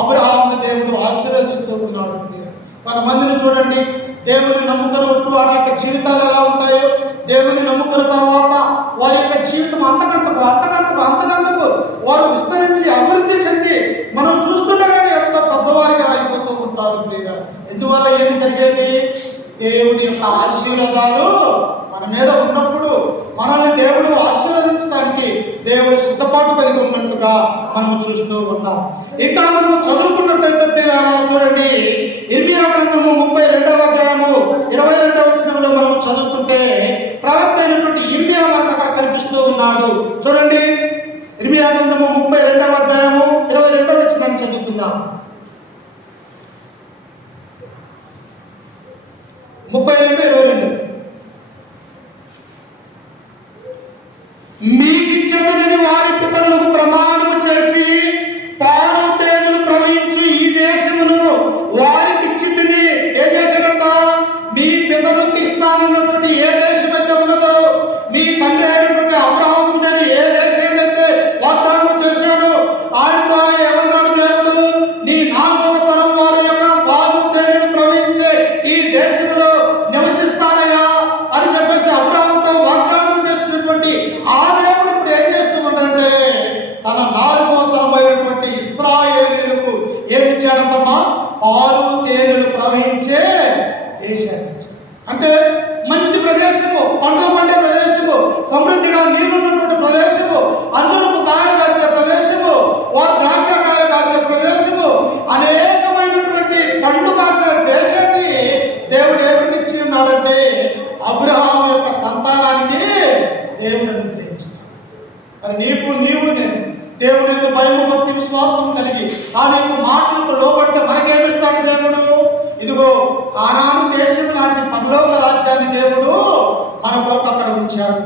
అబ్రహామును దేవుడు ఆశీర్వదిస్తూ ఉన్నాడు. కొంతమందిని చూడండి, దేవుడిని నమ్ముకున్నట్టు వారి యొక్క జీవితాలు ఎలా ఉంటాయో, దేవుడిని నమ్ముకున్న తర్వాత వారి యొక్క జీవితం అంతకంతకు వారు విస్తరించి అభివృద్ధి చెంది మనం చూస్తుండగానే ఎంతో పెద్దవారిగా అయిపోతూ ఉంటారు. ఎందువల్ల ఏది జరిగేది? దేవుడి యొక్క ఆశీర్వాదాలు మన మీద ఉన్నప్పుడు మనల్ని దేవుడు ఆశీర్వదించడానికి దేవుడు సిద్ధపాటు కలిగి ఉన్నట్టుగా మనం చూస్తూ ఉన్నాం. ఇంకా మనం చదువుకున్నట్లయితే చూడండి, ఇర్మియా గ్రంథము 32వ అధ్యాయము 22వ వచనంలో మనం చదువుకుంటే ప్రవక్త అయినటువంటి ఇర్మియా మనకు అక్కడ కనిపిస్తూ ఉన్నాడు. చూడండి, ఇర్మియా గ్రంథము 32వ అధ్యాయము 22వ వచనాన్ని చదువుకుందాం. 32:22 మీకిచ్చదని వారి పితరులకు ప్రమాణము చేసి పాలు తేనెలు ప్రవహించు ఈ దేశమును వారికి ఇచ్చితిని. ఏ దేశమంట? మీ పితరులకు ఇస్తానన్నటువంటి ఏ దేశం అయితే ఉన్నదో, మీ తండ్రి అయినటువంటి అబ్రహాము నేను ఏ దేశాన్ని అయితే వాగ్దానం చేశాను, ఆయనతో ఏమన్నాడు దేవుడు? నీ 4వ తరం వారి యొక్క పాలు తేనెలు ప్రవహించే ఈ దేశంలో నివసిస్తానయ్యా అని చెప్పేసి అబ్రహాముతో వాగ్దానం చేసినటువంటి ఆ దేవుడు ఇప్పుడు ఏం చేస్తున్నాడంటే తన 4వ తరమైనటువంటి ఇశ్రాయేలీయులకు ఏమి ఇచ్చాడంటమ్మా? పాలు తేనెలు ప్రవహించే దేశాన్ని. అంటే మంచి ప్రదేశము, దేవుడు అనుగ్రహిస్తాడు. మరి నీవు నేను దేవుడి యొక్క భయము భక్తి విశ్వాసం కలిగి ఆ యొక్క మాటలకు లోబడితే మనకేమిస్తాడు దేవుడు? ఇదిగో ఆనాడు దేశం లాంటి పరలోక రాజ్యాన్ని దేవుడు మన కొరకు అక్కడ ఉంచాడు.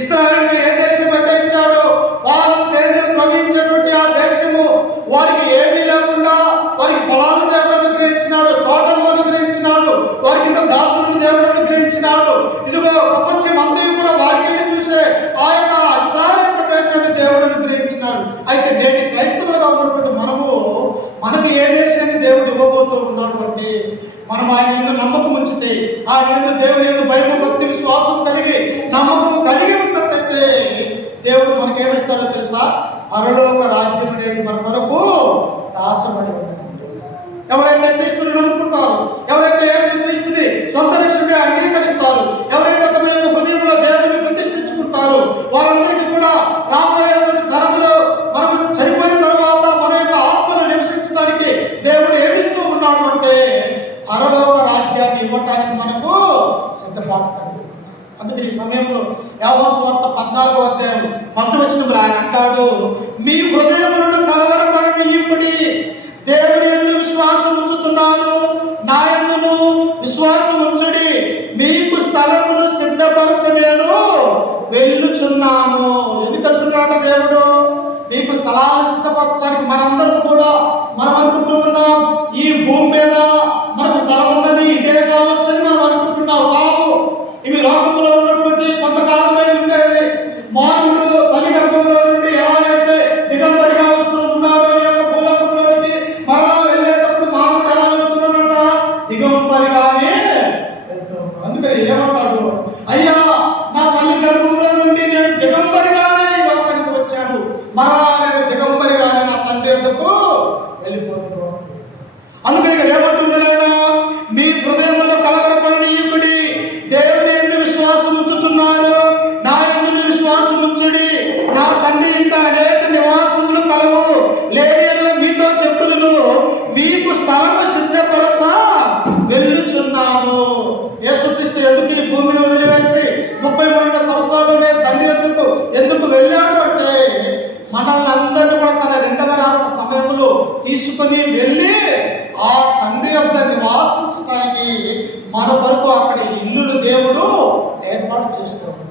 ఇశ్రాయేలుకు ఏ దేశం అయితే ఇచ్చాడో వారు దేవుడు ప్రవహించినటువంటి ఆ దేశము వారికి ఏమీ లేకుండా వారికి పొలాలను దేవుడు అనుగ్రహించినాడు, తోటలను అనుగ్రహించినాడు, వారికి దాసులను దేవుడు అనుగ్రహించినాడు. ఇదిగో ప్రపంచం అందరూ కూడా వారికి చూసే ఆ యొక్క ఇశ్రాయేలు దేశాన్ని దేవుడు అనుగ్రహించినాడు. అయితే నేటి క్రైస్తవులుగా ఉన్నటువంటి మనకు ఏ దేశాన్ని దేవుడు ఇవ్వబోతూ ఉన్నాడు అంటే మనం ఆయన మీద నమ్మకం ఉంచితే, ఆయన దేవుని యొక్క భయం భక్తి విశ్వాసం కలిగి నమ్మకం కలిగి ఉన్నట్లయితే దేవుడు మనకేమిస్తాడో తెలుసా? పరలోక రాజ్యం అనేది మన కొరకు దాచబడి ఉంది. ఎవరైతే క్రీస్తుని నమ్ముకుంటారో, ఎవరైతే యేసుక్రీస్తుని సొంత రక్షకుడిగా అంగీకరిస్తారో, ఎవరైతే తమ యొక్క హృదయంలో దేవుని ప్రతిష్ఠించుకుంటారో వారందరికీ కూడా రాబోయే తరంలో మనం చనిపోయిన తర్వాత మన యొక్క ఆత్మను నివసించడానికి దేవుడు ఏమిస్తూ ఉన్నాడు అంటే పరలోక రాజ్యాన్ని ఇవ్వటానికి మనకు సిద్ధపడతాడు. అందుకే ఈ సమయంలో యోహాను సువార్త 14వ అధ్యాయం 1వ వచనంలో ఆయన అంటాడు, మీ హృదయములను కలవరపడనీయుడి, దేవుని యందు విశ్వాసం ఉంచుతున్నాను, నా యందును విశ్వాసం ఉంచుడి, మీకు స్థలమును సిద్ధపరచలేను వెళ్ళుచున్నాను. ఎందుకంటున్నాడు దేవుడు? మీకు స్థలాలు సిద్ధపరచడానికి మనందరం కూడా మనం అనుకుంటున్నాం ఈ భూమి మీద మనకు స్థలం ఉన్నది ఇదే కావచ్చని మనం అనుకుంటున్నాం. కావు, ఇవి లోకంలో ఉన్నటువంటి కొంతకాలమే ఉండేది. మానవుడు తల్లి గర్భంలో నుండి ఎలాగైతే దిగంబరిగా వస్తూ ఉన్నాడో ఈ యొక్క భూలోకంలోనికి మరలా వెళ్ళేటప్పుడు మానవుడు ఎలా వెళ్తున్నాడంట? దిగంబరిగానే వెళ్తున్నాడు. అందుకని ఏమంటాడు? అయ్యా, నా తల్లి గర్భంలో నుండి నేను దిగంబరిగానే ఈ లోకానికి వచ్చాను, మరలా నేను దిగంబరిగానే నా తండ్రి వద్దకు వెళ్ళిపోతున్నాను. అందుకని ఇక్కడ ఏమంటుంది లేదా? మీ హృదయంలో కలవరపడనీయుడి, దేవుని యందు విశ్వాసం ఉంచుతున్నారు, నా యందు విశ్వాసం ఉంచుడి, నా తండ్రి ఇంత అనేక నివాసములు కలవు, లేని మీతో చెప్పులను మీకు స్థలము సిద్ధపరచ వెళ్ళుచున్నాను. యేసుక్రీస్తు ఎందుకు ఈ భూమిని వదిలివేసి 33 సంవత్సరాల్లోనే తండ్రి ఎందుకు వెళ్ళాడు అంటే మనల్ని అందరూ కూడా తన రెండవ రాకడ సమయంలో తీసుకుని వెళ్ళి ఆ తండ్రి యొక్క నివాసించడానికి మన వరకు అక్కడ ఇల్లులు దేవుడు ఏర్పాటు చేస్తున్నాడు.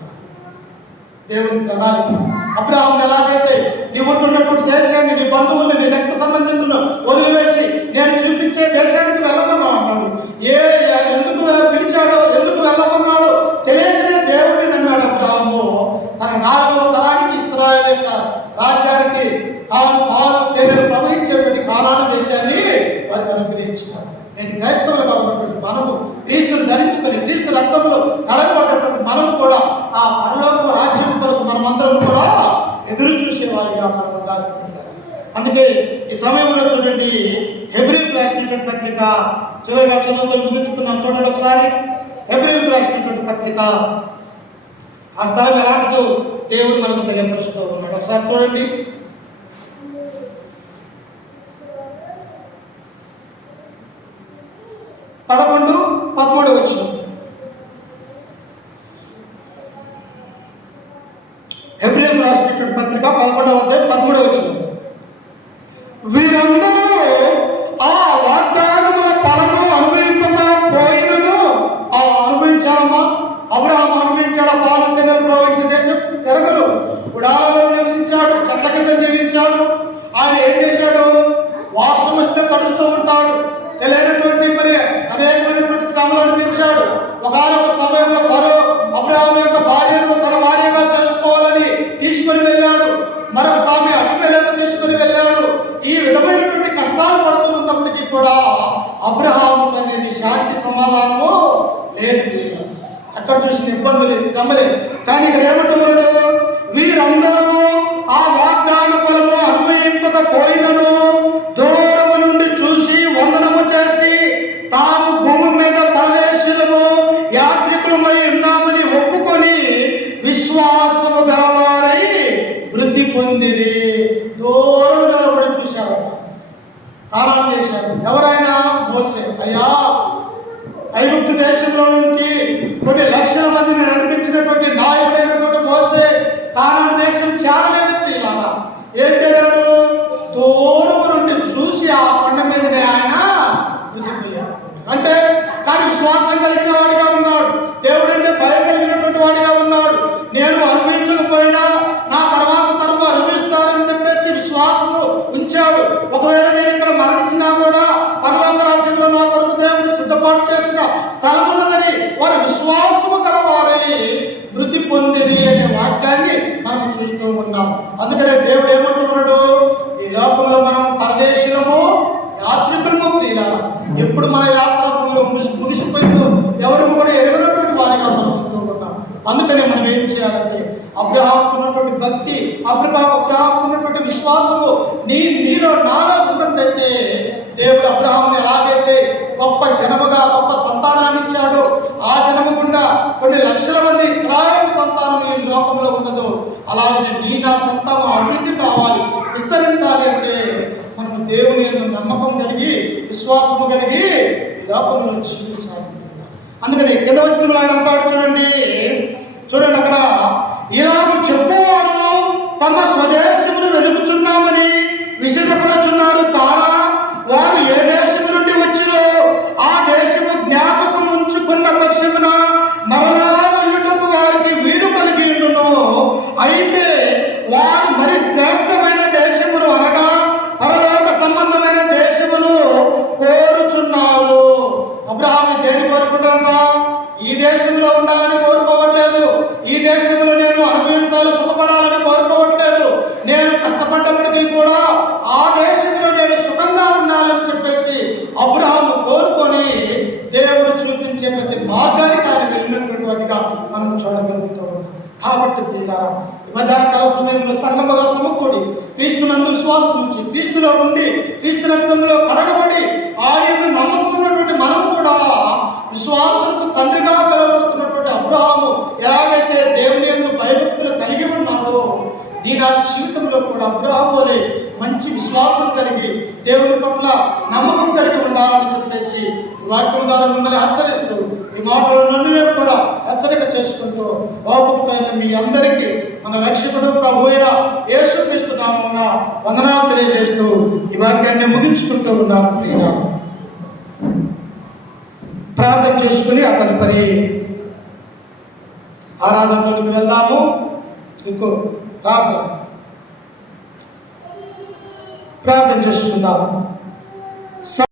దేవుని ప్రణాళిక. అబ్రాహాము ఎలాగైతే నీ ఉంటున్నటువంటి దేశాన్ని, నీ బంధువుల్ని, నీ రక్త సంబంధికులను వదిలివేసి నేను చూపించే దేశానికి వెళ్ళమన్నా అన్నాడు. ఎందుకు పిలిచాడో, ఎందుకు వెళ్ళమన్నాడో తెలియకనే దేవుడిని నమ్మాడు అబ్రాహాము. తన 4వ తరానికి ఇశ్రాయేలు యొక్క రాజ్యానికి తేనెలు ప్రవహించేటువంటి కానాను దేశాన్ని వారికి అనుగ్రహించినాడు. నేను క్రైస్తవులుగా ఉన్నటువంటి మనము క్రీస్తుని ధరించుకొని క్రీస్తు రక్తంలో కడగబడ్డటువంటి మనము కూడా ఆ పరలోక రాజ్యం కొరకు మనమందరం కూడా ఎదురు చూసేవారిగా మనం ఉండాలి. అందుకే ఈ సమయంలో చూడండి, హెబ్రీయులకు రాసినటువంటి పత్రిక చివరిగా చదువుకొని చూపించుకున్నాం. చూడండి ఒకసారి హెబ్రీయులకు రాసినటువంటి పత్రిక ఆ స్థలం ఎలాంటిదో దేవుడు మనకు తెలియపరుస్తూ ఉన్నాడు. ఒకసారి చూడండి. పదకొండు 13 వచనం. హెబ్రీయులకు రాసినటువంటి పత్రిక 11వ అధ్యాయం 13వ వచనం. వీరందరూ ఆ వాగ్దానముల ఫలము అనుభవించకపోయినను అనుభవించాలమ్మా. అబ్రహాము అనుభవించాడు, పాలు తేనెలు ప్రవహించే దేశం ఎరగదు. గుడాలలో నివసించాడు, చెట్ల కింద జీవించాడు. ఆయన ఏం చేశాడు? వాసం వస్తే తడుస్తూ ఉంటాడు. తెలియనటువంటి మరి అనేకమైనటువంటి శ్రమలు అనిపించాడు. ఒకనొక సమయంలో మరో అబ్రహాము యొక్క భార్యను తన భార్యగా చేసుకోవాలని తీసుకొని వెళ్ళాడు. మరొక స్వామి అభిమేలకు తీసుకొని వెళ్ళాడు. ఈ విధమైనటువంటి కష్టాలు పడుతూ ఉన్నప్పటికీ కూడా అబ్రహాము అనేది శాంతి సమాధానము లేదు. అక్కడ చూసిన ఇబ్బందులు, శ్రమలే. కానీ ఇక్కడ ఏమంటున్నాడు? వీరందరూ ఆ వాగ్దాన ఫలము అనుభవించకపోయినను దూరము నుండి చూసి వందనము చేసి తాము భూమి మీద పరదేశులము యాత్రికులమై ఉన్నామని ఒప్పుకొని విశ్వాసము గలవారై వృద్ధి పొందిరి. దూరం నిలబడి చూశారు, ఆరాధన చేశారు. ఎవరైనా మోసే, అయ్యా ఐగుప్తు దేశంలో నుంచి కొన్ని లక్షల మందిని నడిపించినటువంటి నాయకుడైనటువంటి మోసే ఉండిరి అనే వాక్యాన్ని మనం చూస్తూ ఉన్నాం. అందుకనే దేవుడు ఏమంటున్నాడు, ఈ లోకంలో మనం పరదేశులము యాత్రికులము ప్రియులారా. ఎప్పుడు మన యాత్రలో మునిసిపోయిందో ఎవరు కూడా ఎరగనటువంటి వారిగా మనం ఉంటూ ఉన్నాం. అందుకనే మనం ఏం చేయాలంటే అబ్రహాముకు ఉన్నటువంటి భక్తి, అబ్రహాముకు ఉన్నటువంటి విశ్వాసము నీలో నాలో ఉన్నట్లయితే దేవుడు అబ్రహాముని ఎలాగైతే గొప్ప జనముగా గొప్ప సంతానాన్ని ఇచ్చాడు, ఆ జనము గుండా కొన్ని లక్షల మంది ఇశ్రాయేలు సంతానం ఈ లోకంలో ఉన్నదో అలాగే నీ నా సంతానం అభివృద్ధి కావాలి, విస్తరించాలి అంటే మనం దేవుని యందు నమ్మకం కలిగి విశ్వాసము కలిగి ఈ లోకంలో జీవించాలి. అందుకని కింద వచ్చిన ఆయన అంటాడు చూడండి అక్కడ, ఇలాగ చెప్పువారు తమ స్వదేశమును వెతుకుచున్నామని విశేషపరుచున్నారు తారా, వారు ఏ దేశం నుండి వచ్చినో ఆ దేశము జ్ఞాపకం ఉంచుకున్న పక్షమున మరలా వెళ్ళటకు వారికి వీలు కలిగి ఉండును. అయితే వారు మరి శ్రేష్టమైన దేశమును అనగా పరలోక సంబంధమైన దేశమును కోరుచున్నారు. అబ్రహాము దేని కోరుకుంటారంట? ఈ దేశంలో ఉండాలని కోరుకోవట్లేదు, ఈ దేశంలో నేను అనుభవించాలి సుఖపడాలని కోరుకోవట్లేదు, నేను కష్టపడ్డప్పటికీ కూడా ఆ దేశంలో నేను సుఖంగా ఉండాలని చెప్పేసి అబ్రహాము కోరుకొని దేవుడు చూపించే ప్రతి మార్గానికి ఆయన వెళ్ళినటువంటి వాటిగా మనం చూడగలుగుతాం. కాబట్టి మధ్యాహ్నకాల సమయంలో సంగముగా సమకూడి క్రీస్తునందు విశ్వాసం ఉంచి క్రీస్తులో ఉండి క్రీస్తు రక్తంలో కడగబడి ఆయన నమ్మకున్నటువంటి మనం కూడా విశ్వాసంతో తండ్రిగా పిలువబడుతున్నటువంటి అబ్రహాము ఎలాగైతే దేవుని యందు భయభక్తులు కలిగి ఉన్నాడో నీ నా జీవితంలో కూడా అబ్రహాము వలె మంచి విశ్వాసం కలిగి దేవుని పట్ల నమ్మకం కలిగి ఉండాలని చెప్పేసి వాక్యం ద్వారా మిమ్మల్ని హెచ్చరిస్తూ ఈ మాటలు నన్ను కూడా హెచ్చరిక చేసుకుంటూ బాగుపోయిన మీ అందరికీ మన రక్షకుడు ప్రభువైన యేసుక్రీస్తు నామమున వందనాలు తెలియజేస్తూ ఈ వాక్యాన్ని ముగించుకుంటూ ఉన్నాను. ప్రార్థన చేసుకుని ఆ తదుపరి ఆరాధనలోకి వెళ్దాము. ఇంకో ప్రార్థన చేసుకుందాము.